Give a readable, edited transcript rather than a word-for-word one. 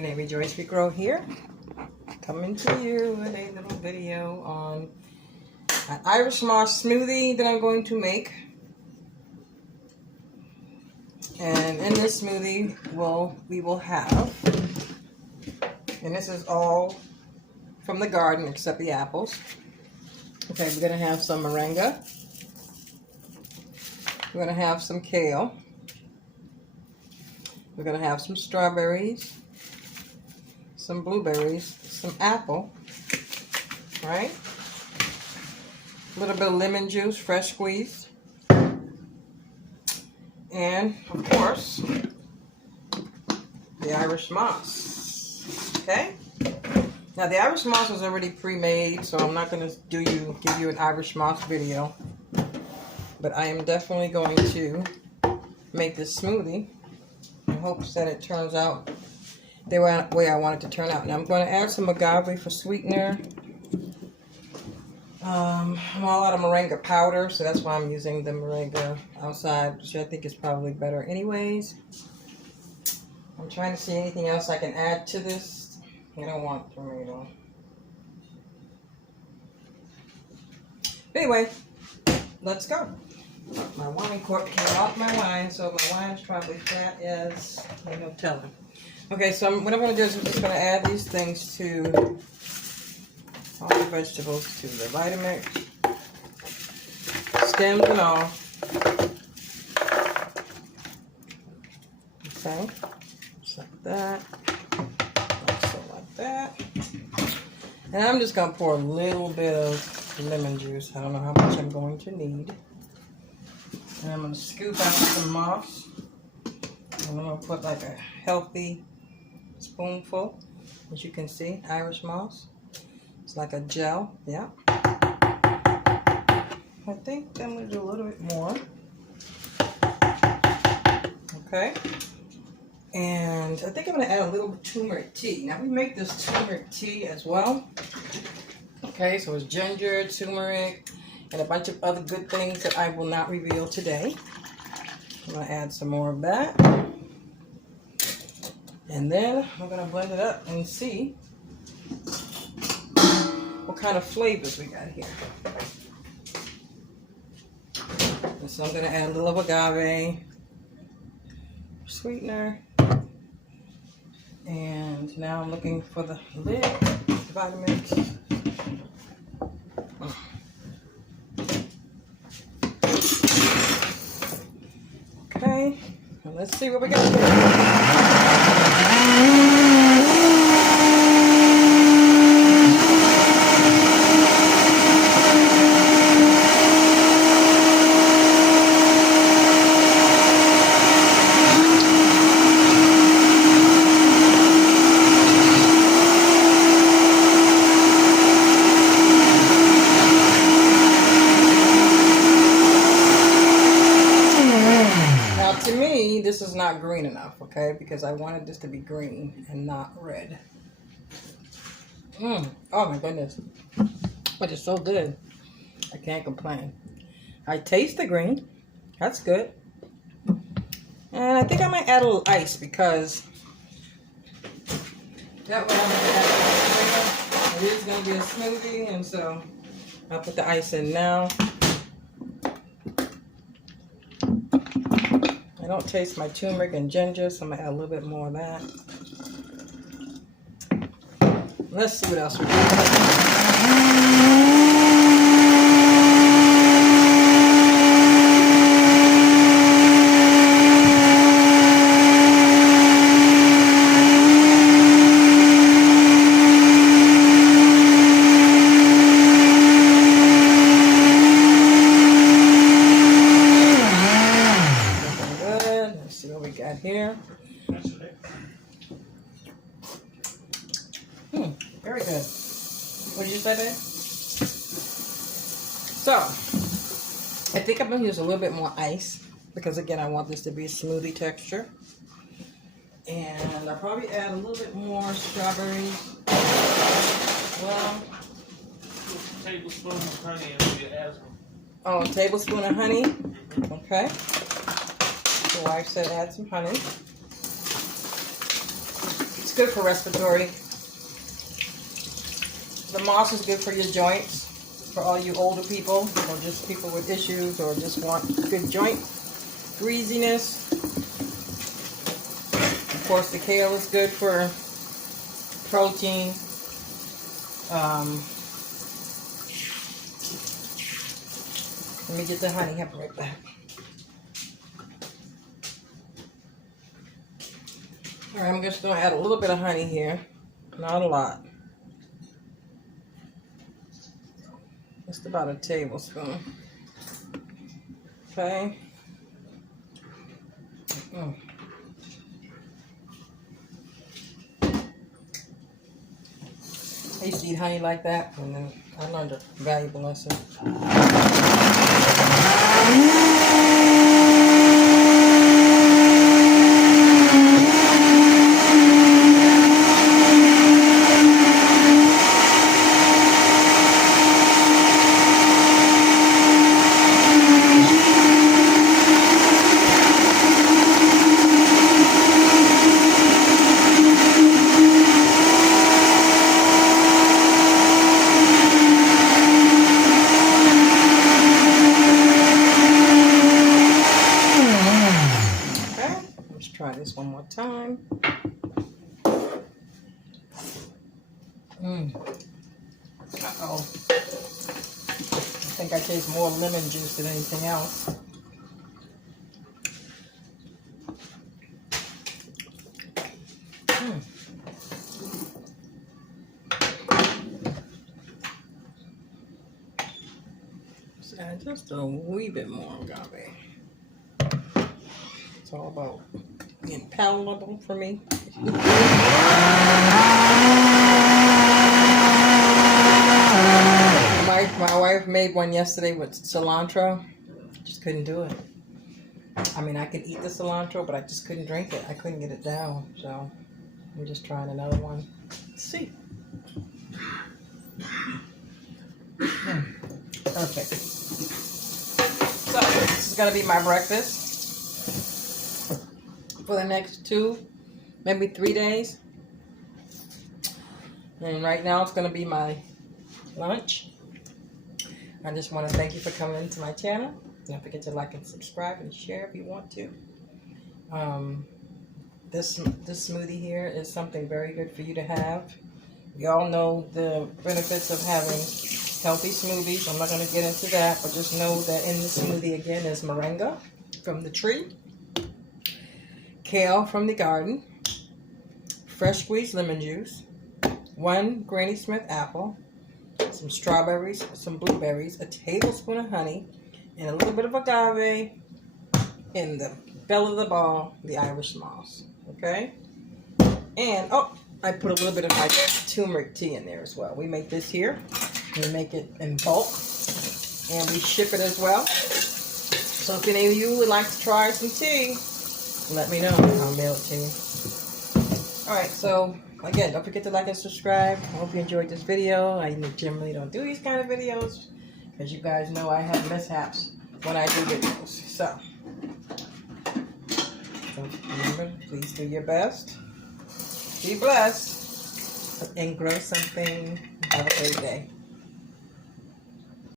Rejoice, We Grow here. Coming to you with a little video on an Irish moss smoothie that I'm going to make. And in this smoothie, we will have, and this is all from the garden except the apples. Okay, we're going to have some moringa. We're going to have some kale. We're going to have some strawberries, some blueberries, some apple, right? A little bit of lemon juice, fresh squeezed. And, of course, the Irish moss, okay? Now, the Irish moss is already pre-made, so I'm not going to give you an Irish moss video. But I am definitely going to make this smoothie in hopes that it turns out the way I want it to turn out. Now, I'm going to add some agave for sweetener. I'm all out of moringa powder, so that's why I'm using the moringa outside, which I think is probably better anyways. I'm trying to see anything else I can add to this. I don't want tomato. Anyway, let's go. My wine cork came off my wine, so my wine's probably fat as no telling. Okay, so what I'm going to do is I'm just going to add these things to all the vegetables, to the Vitamix, stems and all. Okay, just like that, also like that. And I'm just going to pour a little bit of lemon juice. I don't know how much I'm going to need. And I'm going to scoop out some moss. And I'm going to put like a healthy spoonful, as you can see, Irish moss. It's like a gel, yeah. I think I'm going to do a little bit more. Okay. And I think I'm going to add a little turmeric tea. Now we make this turmeric tea as well. Okay, so it's ginger, turmeric, and a bunch of other good things that I will not reveal today. I'm going to add some more of that. And then I'm going to blend it up and see what kind of flavors we got here. And so I'm going to add a little of agave, sweetener. And now I'm looking for the lid, the Vitamix. Okay, well, let's see what we got here. This is not green enough, okay? Because I wanted this to be green and not red. Oh my goodness. But it's so good. I can't complain. I taste the green. That's good. And I think I might add a little ice because that way I'm going to add it is going to be a smoothie, and so I'll put the ice in now. I don't taste my turmeric and ginger, so I'm going to add a little bit more of that. Let's see what else we got. Here. Very good. What did you say, babe? So, I think I'm going to use a little bit more ice because, again, I want this to be a smoothie texture. And I'll probably add a little bit more strawberries. Well, a tablespoon of honey and you add some. Oh, a tablespoon of honey. Okay. The wife said add some honey. It's good for respiratory. The moss is good for your joints, for all you older people, or just people with issues, or just want good joint greasiness. Of course, the kale is good for protein. Let me get the honey. I'll be right back. All right, I'm just going to add a little bit of honey here. Not a lot. Just about a tablespoon. Okay. I used to eat honey like that, and then I learned a valuable lesson. Try this one more time. Uh-oh. I think I taste more lemon juice than anything else. Let's add just a wee bit more agave. It's all about being palatable for me. My wife made one yesterday with cilantro. Just couldn't do it. I mean, I could eat the cilantro, but I just couldn't drink it. I couldn't get it down. So I'm just trying another one. Let's see. Perfect. So this is gonna be my breakfast for the next 2, maybe 3 days. And right now it's going to be my lunch. I just want to thank you for coming into my channel. Don't forget to like and subscribe and share if you want to. This smoothie here is something very good for you to have. We all know the benefits of having healthy smoothies. I'm not going to get into that, but just know that in the smoothie again is moringa from the tree, kale from the garden, fresh squeezed lemon juice, 1 Granny Smith apple, some strawberries, some blueberries, a tablespoon of honey, and a little bit of agave in the bell of the ball, the Irish moss. Okay? And, oh, I put a little bit of my turmeric tea in there as well. We make this here. We make it in bulk, and we ship it as well. So if any of you would like to try some tea, let me know. I'll mail it to you. Alright, so again, don't forget to like and subscribe. I hope you enjoyed this video. I generally don't do these kind of videos, because you guys know I have mishaps when I do videos. So, remember, please do your best. Be blessed and grow something. Have a great day.